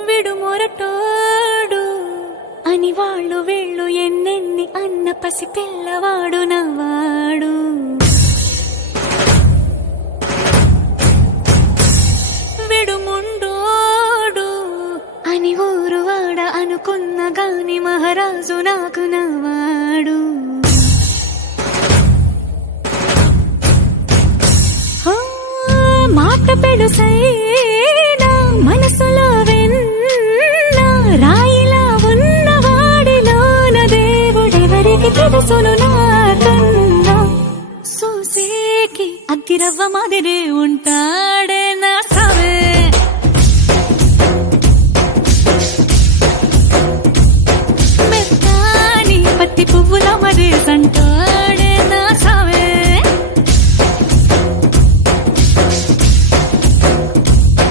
విడు మొరటోడు అని వాళ్ళు వీళ్ళు ఎన్నెన్ని అన్న పసి పిల్లవాడు నవ్వాడు. విడు ముండోడు అని ఊరు వాడ అనుకున్న గాని మహారాజు నాకు నవ్వాడు. మాట పెడుసైనా మనసులో వెన్న రాయిలా ఉన్నవాడిలోన దేవుడెవరికి తెలుసును నాకన్నా. సూసేకి అగ్గిరవ్వ మాదిరే ఉంటా.